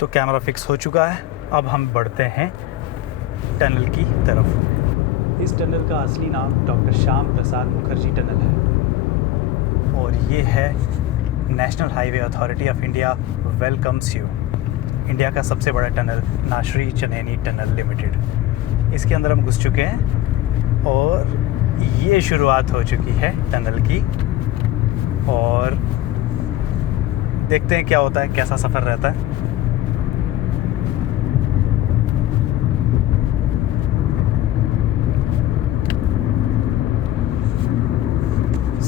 तो camera fix हो चुका है। अब हम बढ़ते हैं टनल की तरफ। इस टनल का असली नाम डॉक्टर श्याम प्रसाद मुखर्जी टनल है और ये है national highway authority of India welcomes you, India का सबसे बड़ा tunnel Nashri Chenani tunnel limited. इसके अंदर हम घुस चुके हैं और ये शुरुआत हो चुकी है टनल की और देखते हैं क्या होता है, कैसा सफ़र रहता है।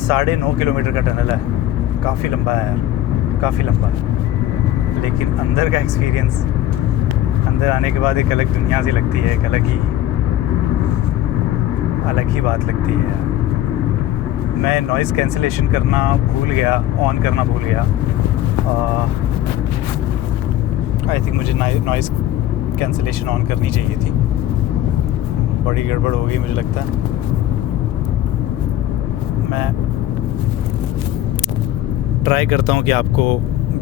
साढ़े 9 किलोमीटर का टनल है, काफ़ी लंबा है यार, काफ़ी लंबा है। लेकिन अंदर का एक्सपीरियंस, अंदर आने के बाद एक अलग दुनिया सी लगती है, एक अलग ही बात लगती है यार। मैं नॉइज़ कैंसिलेशन करना भूल गया, ऑन करना भूल गया। आई थिंक मुझे नॉइज़ कैंसिलेशन ऑन करनी चाहिए थी, बड़ी गड़बड़ हो गई मुझे लगता है। मैं ट्राई करता हूँ कि आपको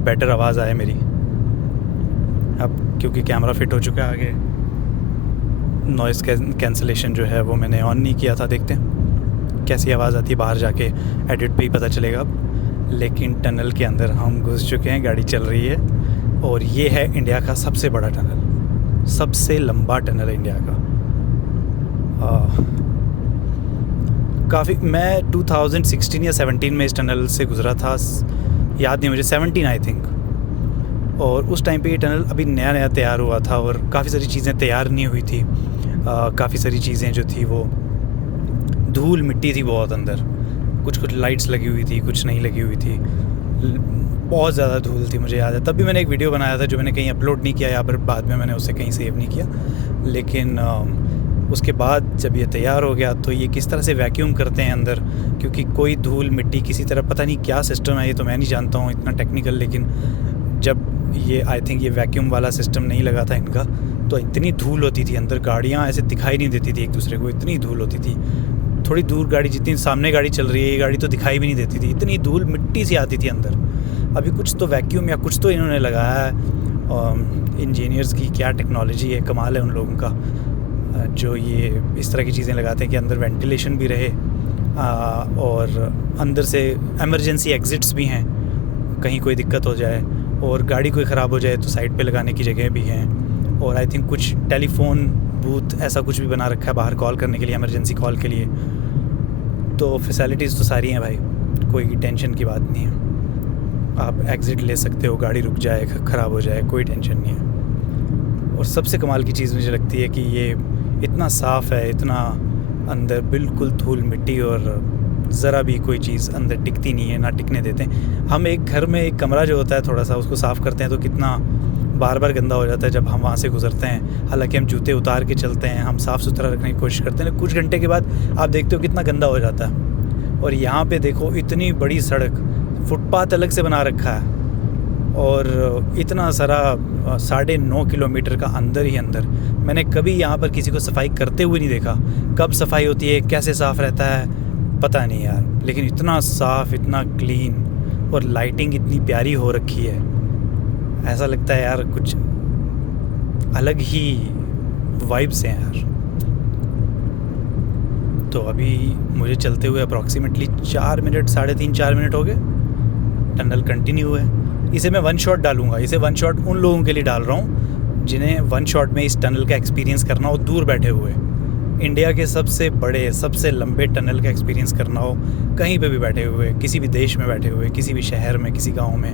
बेटर आवाज़ आए मेरी। अब क्योंकि कैमरा फिट हो चुका है आगे, नॉइज़ कैंसिलेशन जो है वो मैंने ऑन नहीं किया था। देखते हैं कैसी आवाज़ आती है, बाहर जाके एडिट पे ही पता चलेगा अब। लेकिन टनल के अंदर हम घुस चुके हैं, गाड़ी चल रही है और ये है इंडिया का सबसे बड़ा टनल, सबसे लंबा टनल इंडिया का। काफ़ी, मैं 2016 या 17 में इस टनल से गुज़रा था, याद नहीं मुझे, 17 आई थिंक। और उस टाइम पे ये टनल अभी नया नया तैयार हुआ था और काफ़ी सारी चीज़ें तैयार नहीं हुई थी। काफ़ी सारी चीज़ें जो थी वो धूल मिट्टी थी बहुत अंदर, कुछ लाइट्स लगी हुई थी, कुछ नहीं लगी हुई थी, बहुत ज़्यादा धूल थी। मुझे याद है तब भी मैंने एक वीडियो बनाया था जो मैंने कहीं अपलोड नहीं किया, या फिर बाद में मैंने उसे कहीं सेव नहीं किया। लेकिन उसके बाद जब ये तैयार हो गया तो ये किस तरह से वैक्यूम करते हैं अंदर, क्योंकि कोई धूल मिट्टी किसी तरह, पता नहीं क्या सिस्टम है ये तो मैं नहीं जानता हूँ इतना टेक्निकल। लेकिन जब ये आई थिंक ये वैक्यूम वाला सिस्टम नहीं लगा था इनका, तो इतनी धूल होती थी अंदर, गाड़ियाँ ऐसे दिखाई नहीं देती थी एक दूसरे को, इतनी धूल होती थी। थोड़ी दूर गाड़ी, जितनी सामने गाड़ी चल रही है, ये गाड़ी तो दिखाई भी नहीं देती थी, इतनी धूल मिट्टी सी आती थी अंदर। अभी कुछ तो वैक्यूम या कुछ तो इन्होंने लगाया है, इंजीनियर्स की क्या टेक्नोलॉजी है, कमाल है उन लोगों का, जो ये इस तरह की चीज़ें लगाते हैं कि अंदर वेंटिलेशन भी रहे और अंदर से एमरजेंसी एग्ज़िट्स भी हैं, कहीं कोई दिक्कत हो जाए और गाड़ी कोई ख़राब हो जाए तो साइड पे लगाने की जगह भी हैं। और आई थिंक कुछ टेलीफोन बूथ ऐसा कुछ भी बना रखा है बाहर कॉल करने के लिए, इमरजेंसी कॉल के लिए। तो फैसिलिटीज़ तो सारी हैं भाई, कोई टेंशन की बात नहीं है। आप एग्ज़िट ले सकते हो, गाड़ी रुक जाए, ख़राब हो जाए, कोई टेंशन नहीं है। और सबसे कमाल की चीज़ मुझे लगती है कि ये इतना साफ़ है, इतना अंदर बिल्कुल धूल मिट्टी और ज़रा भी कोई चीज़ अंदर टिकती नहीं है, ना टिकने देते हैं। हम एक घर में एक कमरा जो होता है थोड़ा सा उसको साफ़ करते हैं तो कितना बार बार गंदा हो जाता है जब हम वहाँ से गुज़रते हैं। हालांकि हम जूते उतार के चलते हैं, हम साफ़ सुथरा रखने की कोशिश करते हैं, कुछ घंटे के बाद आप देखते हो कितना गंदा हो जाता है। और यहाँ पे देखो इतनी बड़ी सड़क, फुटपाथ अलग से बना रखा है और इतना सारा 9.5 किलोमीटर का अंदर ही अंदर। मैंने कभी यहाँ पर किसी को सफाई करते हुए नहीं देखा, कब सफाई होती है, कैसे साफ़ रहता है पता नहीं यार, लेकिन इतना साफ़, इतना क्लीन और लाइटिंग इतनी प्यारी हो रखी है, ऐसा लगता है यार कुछ अलग ही वाइब्स हैं यार। तो अभी मुझे चलते हुए अप्रॉक्सीमेटली 4 मिनट, 3.5-4 मिनट हो गए। टनल कंटिन्यू है। इसे मैं वन शॉट डालूंगा, इसे वन शॉट उन लोगों के लिए डाल रहा हूँ जिन्हें वन शॉट में इस टनल का एक्सपीरियंस करना हो, दूर बैठे हुए, इंडिया के सबसे बड़े सबसे लंबे टनल का एक्सपीरियंस करना हो, कहीं पे भी बैठे हुए, किसी भी देश में बैठे हुए, किसी भी शहर में, किसी गांव में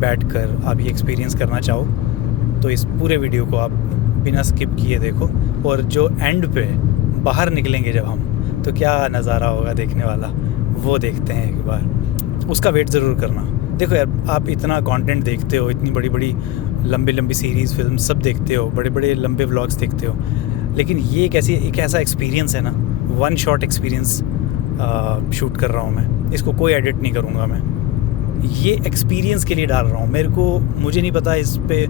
बैठकर आप ये एक्सपीरियंस करना चाहो तो इस पूरे वीडियो को आप बिना स्किप किए देखो। और जो एंड पे बाहर निकलेंगे जब हम, तो क्या नज़ारा होगा देखने वाला, वो देखते हैं एक बार, उसका वेट ज़रूर करना। देखो यार, आप इतना कंटेंट देखते हो, इतनी बड़ी बड़ी लंबी लंबी सीरीज़, फिल्म सब देखते हो, बड़े बड़े लंबे व्लॉग्स देखते हो, लेकिन ये एक ऐसा एक्सपीरियंस है ना, वन शॉट एक्सपीरियंस शूट कर रहा हूँ मैं, इसको कोई एडिट नहीं करूँगा मैं, ये एक्सपीरियंस के लिए डाल रहा हूँ। मुझे नहीं पता इस पे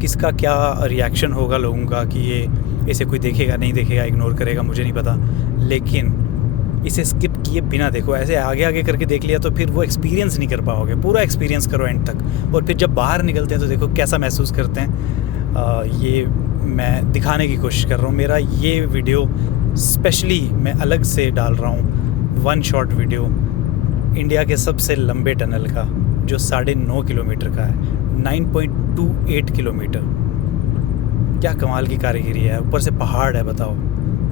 किसका क्या रिएक्शन होगा लोगों का, कि ये इसे कोई देखेगा नहीं देखेगा, इग्नोर करेगा, मुझे नहीं पता, लेकिन इसे स्किप ये बिना देखो, ऐसे आगे आगे करके देख लिया तो फिर वो एक्सपीरियंस नहीं कर पाओगे, पूरा एक्सपीरियंस करो एंड तक। और फिर जब बाहर निकलते हैं तो देखो कैसा महसूस करते हैं। ये मैं दिखाने की कोशिश कर रहा हूँ। मेरा ये वीडियो स्पेशली मैं अलग से डाल रहा हूँ, 1 शॉट वीडियो इंडिया के सबसे लंबे टनल का, जो 9.5 किलोमीटर का है, 9.28 किलोमीटर। क्या कमाल की कारीगरी है। ऊपर से पहाड़ है, बताओ,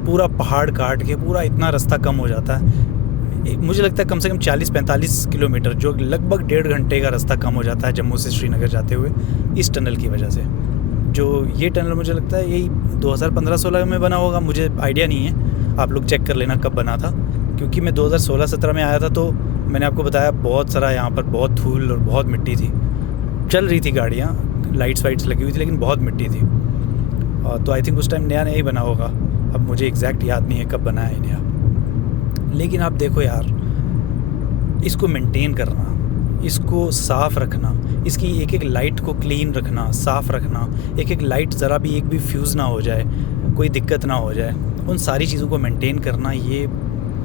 पूरा पहाड़ काट के पूरा इतना रास्ता कम हो जाता है। मुझे लगता है कम से कम 40-45 किलोमीटर, जो लगभग 1.5 घंटे का रास्ता कम हो जाता है जम्मू से श्रीनगर जाते हुए इस टनल की वजह से। जो ये टनल मुझे लगता है यही 2015-16 में बना होगा, मुझे आइडिया नहीं है, आप लोग चेक कर लेना कब बना था, क्योंकि मैं 2016-17 में आया था। तो मैंने आपको बताया बहुत सारा यहाँ पर बहुत धूल और बहुत मिट्टी थी, चल रही थी गाड़ियाँ, लाइट्स वाइट्स लगी हुई थी, लेकिन बहुत मिट्टी थी। तो आई थिंक उस टाइम नया ही बना होगा, अब मुझे एग्जैक्ट याद नहीं है कब बना है नया। लेकिन आप देखो यार, इसको मेंटेन करना, इसको साफ़ रखना, इसकी एक एक लाइट को क्लीन रखना, साफ़ रखना, एक एक लाइट ज़रा भी एक भी फ्यूज़ ना हो जाए, कोई दिक्कत ना हो जाए, उन सारी चीज़ों को मेंटेन करना, ये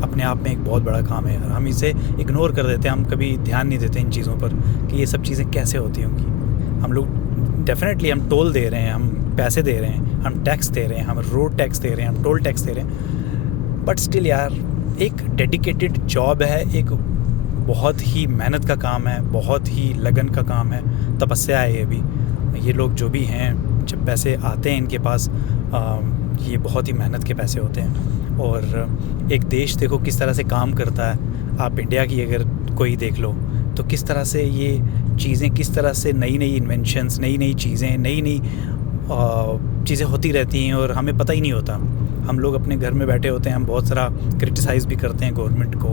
अपने आप में एक बहुत बड़ा काम है यार। हम इसे इग्नोर कर देते हैं, हम कभी ध्यान नहीं देते इन चीज़ों पर कि ये सब चीज़ें कैसे होती होंगी। हम लोग डेफिनेटली हम टोल दे रहे हैं, हम पैसे दे रहे हैं, हम टैक्स दे रहे हैं, हम रोड टैक्स दे रहे हैं, हम टोल टैक्स दे रहे हैं, बट स्टिल यार एक डेडिकेटेड जॉब है, एक बहुत ही मेहनत का काम है, बहुत ही लगन का काम है, तपस्या है ये भी। ये लोग जो भी हैं, जब पैसे आते हैं इनके पास, ये बहुत ही मेहनत के पैसे होते हैं। और एक देश देखो किस तरह से काम करता है। आप इंडिया की अगर कोई देख लो तो किस तरह से ये चीज़ें, किस तरह से नई नई इन्वेंशंस, नई नई चीज़ें, नई नई चीज़ें होती रहती हैं और हमें पता ही नहीं होता। हम लोग अपने घर में बैठे होते हैं, हम बहुत सारा क्रिटिसाइज़ भी करते हैं गवर्नमेंट को,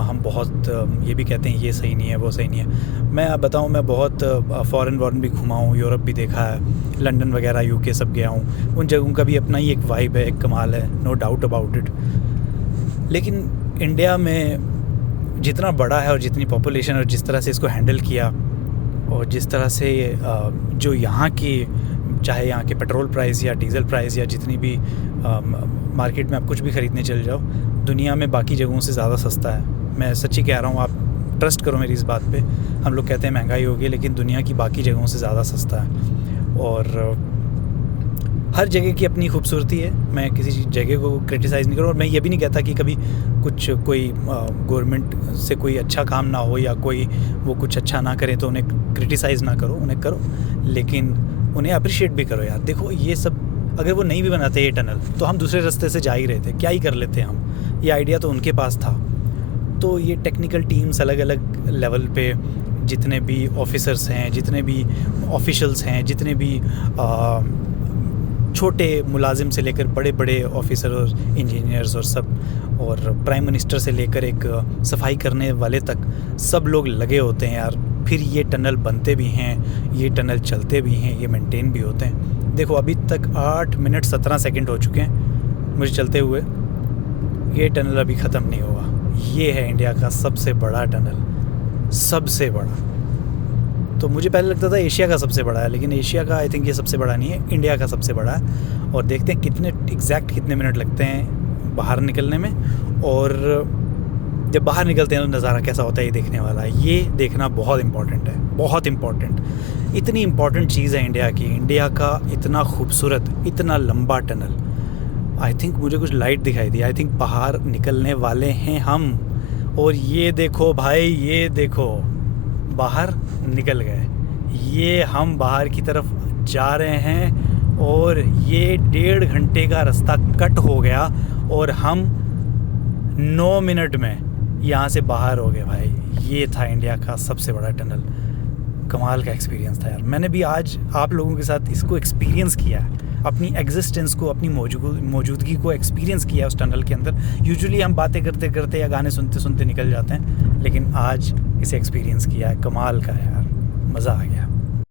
हम बहुत ये भी कहते हैं ये सही नहीं है, वो सही नहीं है। मैं आप बताऊं, मैं बहुत फ़ॉरेन भी घुमा हूँ, यूरोप भी देखा है, लंदन वगैरह, यूके सब गया हूँ। उन जगहों का भी अपना ही एक वाइब है, एक कमाल है, नो डाउट अबाउट इट। लेकिन इंडिया में जितना बड़ा है और जितनी पॉपुलेशन और जिस तरह से इसको हैंडल किया, और जिस तरह से जो यहाँ की, चाहे यहाँ के पेट्रोल प्राइस या डीज़ल प्राइस या जितनी भी मार्केट में आप कुछ भी ख़रीदने चल जाओ, दुनिया में बाकी जगहों से ज़्यादा सस्ता है। मैं सच्ची कह रहा हूँ, आप ट्रस्ट करो मेरी इस बात पे। हम लोग कहते हैं महंगाई होगी, लेकिन दुनिया की बाकी जगहों से ज़्यादा सस्ता है। और हर जगह की अपनी खूबसूरती है, मैं किसी जगह को क्रिटिसाइज़ नहीं करूँ। और मैं ये भी नहीं कहता कि कभी कोई गवर्नमेंट से कोई अच्छा काम ना हो या कोई वो कुछ अच्छा ना करें तो उन्हें क्रिटिसाइज़ ना करो, उन्हें करो, लेकिन उन्हें अप्रिशिएट भी करो यार। देखो ये सब, अगर वो नहीं भी बनाते ये टनल तो हम दूसरे रास्ते से जा ही रहे थे, क्या ही कर लेते हम, ये आइडिया तो उनके पास था। तो ये टेक्निकल टीम्स अलग अलग लेवल पे, जितने भी ऑफिसर्स हैं, जितने भी ऑफिशियल्स हैं, जितने भी छोटे मुलाजिम से लेकर बड़े बड़े ऑफिसर और इंजीनियर्स और सब, और प्राइम मिनिस्टर से लेकर एक सफाई करने वाले तक, सब लोग लगे होते हैं यार। फिर ये टनल बनते भी हैं, ये टनल चलते भी हैं, ये मेंटेन भी होते हैं। देखो अभी तक 8 मिनट 17 सेकंड हो चुके हैं मुझे चलते हुए, ये टनल अभी ख़त्म नहीं होगा। ये है इंडिया का सबसे बड़ा टनल, सबसे बड़ा। तो मुझे पहले लगता था एशिया का सबसे बड़ा है, लेकिन एशिया का आई थिंक ये सबसे बड़ा नहीं है, इंडिया का सबसे बड़ा है। और देखते हैं कितने मिनट लगते हैं बाहर निकलने में, और जब बाहर निकलते हैं तो नज़ारा कैसा होता है ये देखने वाला है। ये देखना बहुत इम्पॉर्टेंट है, बहुत इम्पॉर्टेंट। इतनी इम्पॉर्टेंट चीज़ है इंडिया की, इंडिया का इतना खूबसूरत, इतना लंबा टनल। आई थिंक मुझे कुछ लाइट दिखाई दी, आई थिंक बाहर निकलने वाले हैं हम। और ये देखो भाई, ये देखो बाहर निकल गए, ये हम बाहर की तरफ जा रहे हैं। और ये 1.5 घंटे का रास्ता कट हो गया और हम 9 मिनट में यहाँ से बाहर हो गए भाई। ये था इंडिया का सबसे बड़ा टनल। कमाल का एक्सपीरियंस था यार। मैंने भी आज आप लोगों के साथ इसको एक्सपीरियंस किया है, अपनी एग्जिस्टेंस को, अपनी मौजूदगी को एक्सपीरियंस किया है उस टनल के अंदर। यूजुअली हम बातें करते करते या गाने सुनते सुनते निकल जाते हैं, लेकिन आज इसे एक्सपीरियंस किया है। कमाल का है यार, मज़ा आ गया।